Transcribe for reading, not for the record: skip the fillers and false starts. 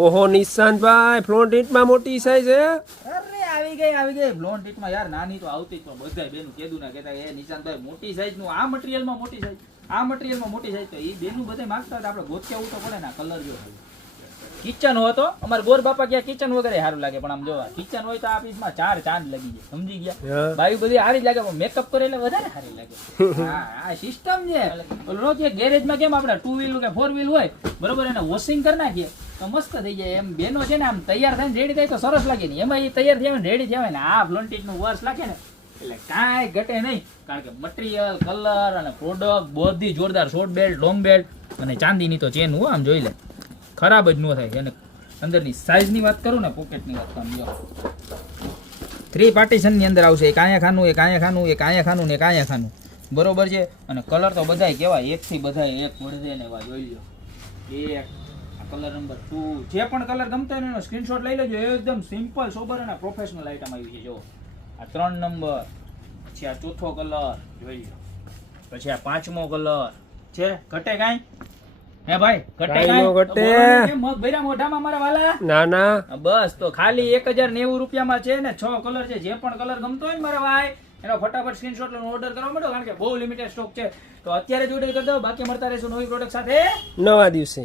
ઓહો નિશાંતભાઈ ફ્લોન્ટીટમાં મોટી સાઈઝ છે. અરે આવી ગઈ બ્લોન્ટીટમાં યાર નાની તો આવતી જ પણ બધાય બેનું કીધું ના કહેતા એ નિશાંતભાઈ મોટી સાઈઝ નું આ મટીરીયલમાં મોટી સાઈઝ તો એ બેનું બધા માંગતા હતા. આપણે ગોત કેવું તો પડે ને. કલર જો કિચન હોય તો અમારે ગોર બાપા ગયા કિચન વગેરે સારું લાગે પણ આમ જોવા કિચન હોય તો આ પીસમાં 4 ચાંદ લગી જાય. સમજી ગયા? બાયું બધી સારી લાગે પણ મેકઅપ કરે એટલે વધારે સારી લાગે. હા આ સિસ્ટમ છે. ઓલો કે ગેરેજમાં કેમ આપણે 2 વ્હીલ કે 4 વ્હીલ હોય બરોબર એને વોશિંગ કરી નાખીએ તો મસ્ત થઈ જાય. એમ બેનો છે ને આમ તૈયાર થઈને રેડી થાય તો સરસ લાગે ને. એમાં એ તૈયાર થયા ને રેડી થયા ને આ બ્લોન્ટીટનું વર્ષ લાગે ને એટલે કાંઈ ઘટે નહીં. કારણ કે મટીરિયલ કલર અને પ્રોડક્ટ બધી જોરદાર. શોર્ટ બેલ્ટ લોંગ બેલ્ટ અને ચાંદીની તો ચેન આમ જોઈ લે ખરાબ જ ન થાય. અને અંદરની સાઈઝની વાત કરું ને પોકેટની વાત કરું જો 3 પાર્ટીશનની અંદર આવશે. એક આયા ખાનું એક આયા ખાનું એક આયા ખાનું ને એક આયા ખાનું બરોબર છે. અને કલર તો બધાય કેવાય એકથી બધાય એક વળદે ને એવા જોઈ લો. એક કલર નંબર 2 જે પણ કલર ગમતો હોય એનો સ્ક્રીનશોટ લઈ લેજો. એકદમ સિમ્પલ સોબર અને પ્રોફેશનલ આઈટમ આવી છે. જો આ 3 નંબર પછી આ 4થો કલર જોઈ લો પછી આ 5મો કલર છે. ઘટે કાંઈ હે ભાઈ ઘટે કાંઈ મગ ભર્યા મોઢામાં મારા વાલા? ના ના બસ તો ખાલી 1090 રૂપિયામાં છે ને 6 કલર છે. જે પણ કલર ગમતો હોય ને મારા ભાઈ એનો ફટાફટ સ્ક્રીનશોટ લઈને ઓર્ડર કરવા માંડો. કારણ કે બહુ લિમિટેડ સ્ટોક છે તો અત્યારે જ ઓર્ડર કરી દો. બાકી મળતા રહેશું નવી પ્રોડક્ટ સાથે નવા દિવસે.